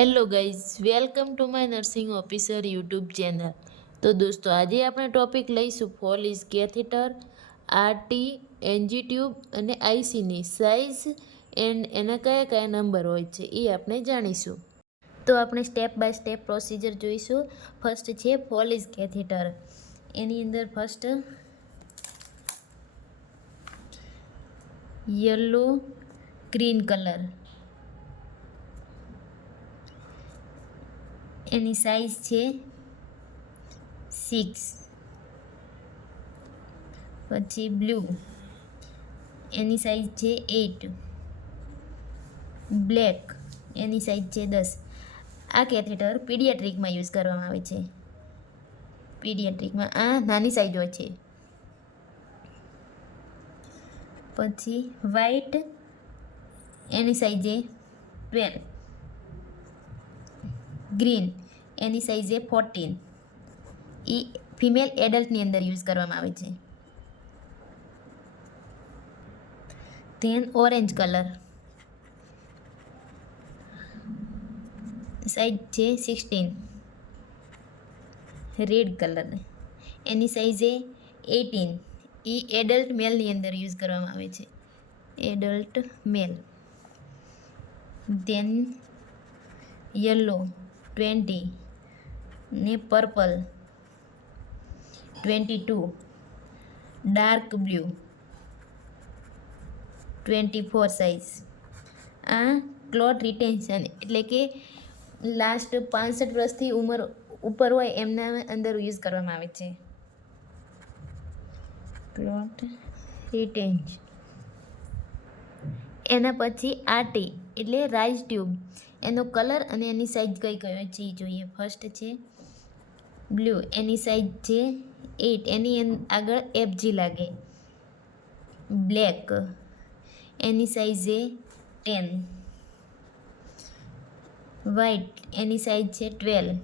Hello guys, welcome to my nursing officer YouTube channel. તો દોસ્તો, આજે આપણે ટોપિક લઈશું ફોલિસ કેથેટર, આરટી, એનજી ટ્યુબ અને આઈસીની સાઇઝ એન્ડ એના કયા કયા નંબર હોય છે એ આપણે જાણીશું. તો આપણે સ્ટેપ બાય સ્ટેપ પ્રોસિજર જોઈશું. ફર્સ્ટ છે ફોલિસ કેથેટર. એની અંદર ફર્સ્ટ યલો ગ્રીન કલર, એની સાઇઝ છે 6. પછી બ્લુ, એની સાઇઝ છે 8. બ્લેક, એની સાઇઝ છે 10. આ કેથેટર પીડિયાટ્રિકમાં યુઝ કરવામાં આવે છે. પીડિયાટ્રિકમાં આ નાની સાઇઝ હોય છે. પછી વ્હાઇટ, એની સાઇઝ છે 12. ગ્રીન, એની સાઇઝ છે 14. એ ફિમેલ એડલ્ટની અંદર યુઝ કરવામાં આવે છે. ધેન ઓરેન્જ કલર, સાઇઝ છે 16. રેડ કલર, એની સાઇઝ છે 18. એ એડલ્ટ મેલની અંદર યુઝ કરવામાં આવે છે. એડલ્ટ મેલ. ધેન યલો 20 ને પર્પલ 22. Dark blue 24 size. આ ક્લોથ રિટેન્શન એટલે કે લાસ્ટ 65 વર્ષથી ઉંમર ઉપર હોય એમના અંદર યુઝ કરવામાં આવે છે. Cloth retention. એના પછી આરટી એટલે રાઇઝ ટ્યુબ. એનો કલર અને એની સાઇઝ કઈ કઈ હોય છે એ જોઈએ. ફર્સ્ટ છે બ્લુ, એની સાઇઝ છે 8. એની આગળ એફજી લાગે. બ્લેક, એની સાઇઝ છે 10. વ્હાઇટ, એની સાઇઝ છે 12.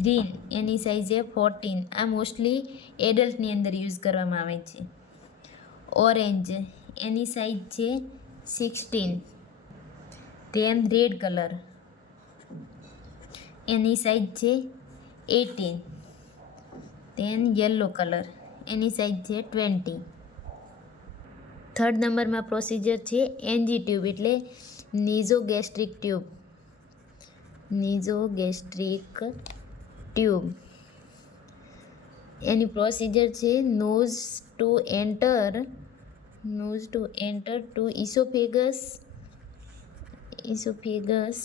ગ્રીન, એની સાઇઝ છે 14. આ મોસ્ટલી એડલ્ટની અંદર યુઝ કરવામાં આવે છે. ઓરેન્જ, એની સાઇઝ છે 16. ધેન રેડ કલર, એની સાઇઝ છે 18. ધેન યલો કલર, એની સાઇઝ છે 20. થર્ડ નંબરમાં પ્રોસિજર છે એનજી ટ્યુબ એટલે નીઝોગેસ્ટ્રિક ટ્યુબ. Nasogastric tube. એની પ્રોસિજર છે nose to enter to oesophagus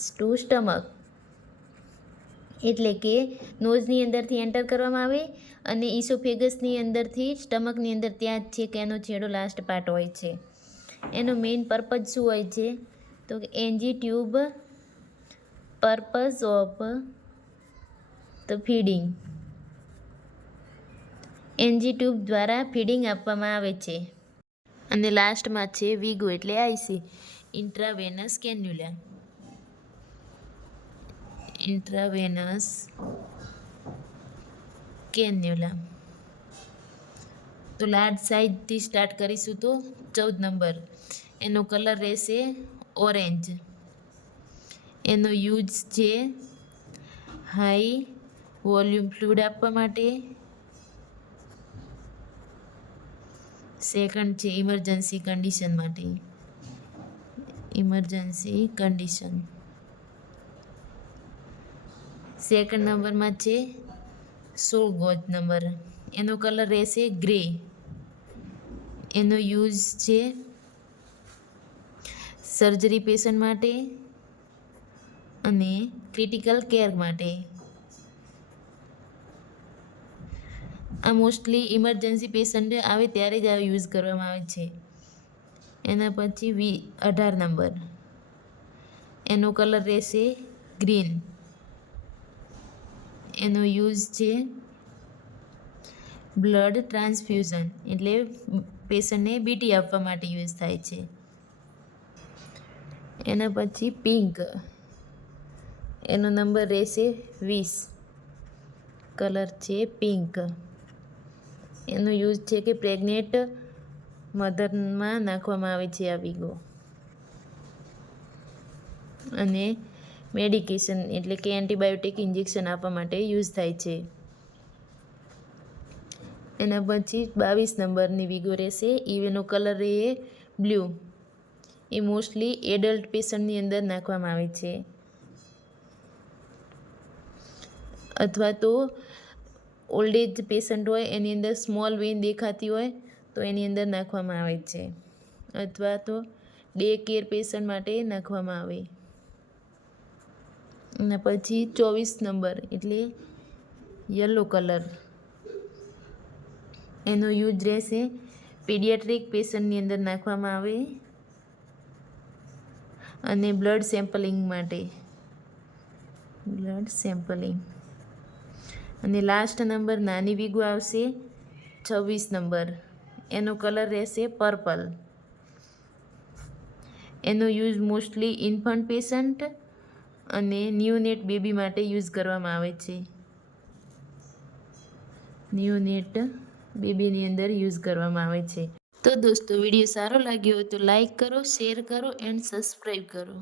to stomach. એટલે કે નોઝની અંદરથી એન્ટર કરવામાં આવે અને ઇસોફેગસની અંદરથી સ્ટમકની અંદર ત્યાં જ છે કે એનો છેડો લાસ્ટ પાર્ટ હોય છે. એનો મેઇન પર્પઝ શું હોય છે તો કે NG tube purpose of the feeding. NG tube દ્વારા ફીડિંગ આપવામાં આવે છે. અને લાસ્ટમાં છે વિગો એટલે આઈસી ઇન્ટ્રાવેનસ કેન્યુલા. Intravenous cannula. તો લાર્જ સાઇઝથી સ્ટાર્ટ કરીશું તો 14 નંબર. એનો કલર રહેશે ઓરેન્જ. એનો યુઝ છે હાઈ વોલ્યુમ ફ્લુઇડ આપવા માટે. સેકન્ડ છે ઇમરજન્સી કન્ડિશન માટે. Emergency condition. સેકન્ડ નંબરમાં છે 16 ગોજ નંબર. એનો કલર રહેશે ગ્રે. એનો યુઝ છે સર્જરી પેશન્ટ માટે અને ક્રિટિકલ કેર માટે. આ મોસ્ટલી ઇમરજન્સી પેશન્ટ આવે ત્યારે જ આ યુઝ કરવામાં આવે છે. એના પછી 18 નંબર. એનો કલર રહેશે ગ્રીન. એનો યુઝ છે બ્લડ ટ્રાન્સફ્યુઝન એટલે પેશન્ટને બીટી આપવા માટે યુઝ થાય છે. એના પછી પિંક. એનો નંબર રહેશે 20. કલર છે પિંક. એનો યુઝ છે કે પ્રેગ્નેન્ટ મધરમાં નાખવામાં આવે છે આ વિગો. અને મેડિકેશન એટલે કે એન્ટીબાયોટિક ઇન્જેક્શન આપવા માટે યુઝ થાય છે. એના પછી 22 નંબરની વિગો રહેશે. એનો કલર એ બ્લુ. એ મોસ્ટલી એડલ્ટ પેશન્ટની અંદર નાખવામાં આવે છે, અથવા તો ઓલ્ડ એજ પેશન્ટ હોય એની અંદર સ્મોલ વેઇન દેખાતી હોય તો એની અંદર નાખવામાં આવે છે, અથવા તો ડે કેર પેશન્ટ માટે નાખવામાં આવે. અને પછી 24 નંબર એટલે યલો કલર. એનો યુઝ રહેશે પીડિયાટ્રિક પેશન્ટની અંદર નાખવામાં આવે અને બ્લડ સેમ્પલિંગ માટે. Blood sampling. અને લાસ્ટ નંબર નાની વિગો આવશે 26 નંબર. એનો કલર રહેશે પર્પલ. એનો યુઝ મોસ્ટલી ઇન્ફન્ટ પેશન્ટ અને ન્યૂનેટ બેબી માટે યુઝ કરવામાં આવે છે. ન્યૂનેટ બેબીની અંદર યુઝ કરવામાં આવે છે. તો દોસ્તો વિડીયો સારો લાગ્યો હોય તો લાઈક કરો, શેર કરો એન્ડ સબસ્ક્રાઈબ કરો.